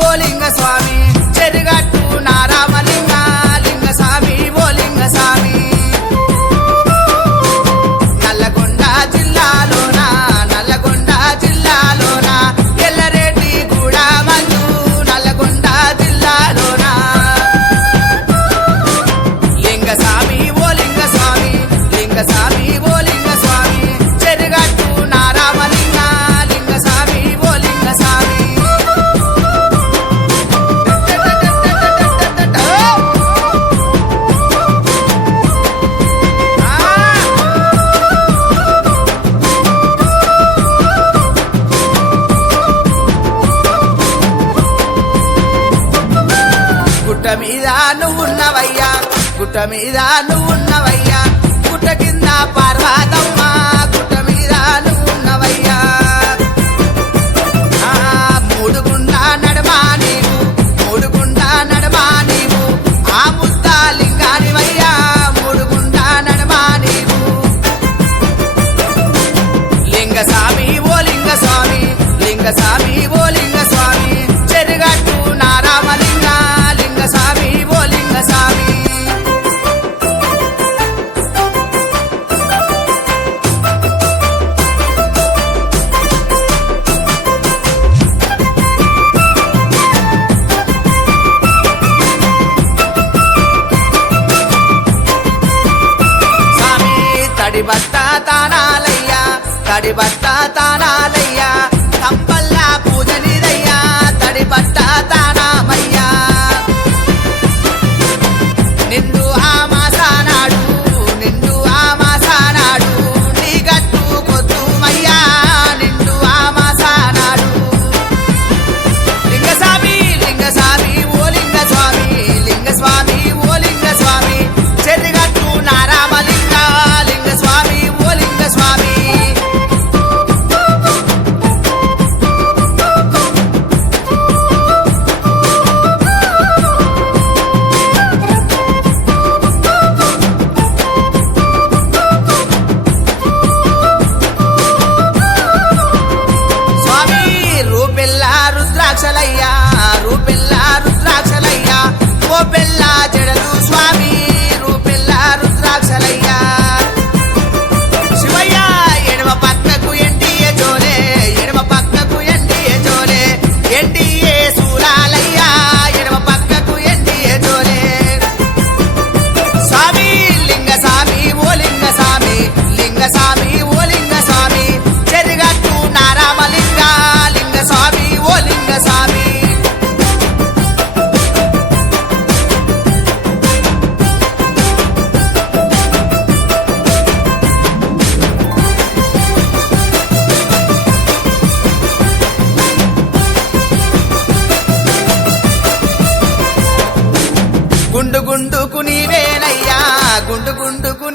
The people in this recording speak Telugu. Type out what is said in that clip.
ఓ లింగ స్వామి చెరుగట్టు నారామలింగ లింగ స్వామి ఓ లింగ స్వామి నల్లగొండ జిల్లాలోన ఎల్లరెడ్డి గూడ మందు నల్లగొండ జిల్లాలోన లింగ స్వామి ఓ లింగ స్వామి లింగ స్వామి ఓ లింగ స్వామి చెరుగట్టు నారామలింగ లింగ స్వామి ఓ లింగ స్వామి గుట్ట మీద నువ్వున్నవయ్యా గుట్ట మీద నువ్వున్నవయ్యా గుట్ట కింద పార్వతమ్మ గుట్ట మీద నువ్వున్నవయ్యా మూడు గుండ నడమా నీవు ఆ ముద్ద లింగానివయ్యా మూడు గుండ నడమా నీవు లింగ స్వామి ఓ లింగ స్వామి లింగ స్వామి ఓ లింగ స్వామి చెరుగట్టు నారామలింగ లింగ స్వామి ఓ లింగ స్వామి స్వామి తడి బట్ట తానాలయ్యా కంపల్లా పూజ నీదయ్యా తడి బట్ట తానామయ్యా నిండు ఆ మాసానాడు నీ గట్టు కొద్దుమయ్యా నిండు ఆ మాసానాడు లింగస్వామి ఓ లింగస్వామి ఓ లింగస్వామి చెరుగట్టు నారామలింగ లింగస్వామి ఓ లింగస్వామి స్వామి రూపెల్లా రుద్రాక్షలయ్యా ఓ పెల్లా జడలు స్వామి రూపెల్లా రుద్రాక్షలయ్యా శివయ్య ఎడమ పక్కకు ఎండియే జోలే ఎండియే సూరాలయ్యా ఎడమ పక్కకు ఎండియే జోలే స్వామి లింగ స్వామి ఓ లింగ స్వామి ఓ లింగ స్వామి చెరుగట్టు నారామలింగ లింగ స్వామి ఓ లింగ స్వామి గుండు గుండుకు నీవేనయ్యా గుండు గుండుకు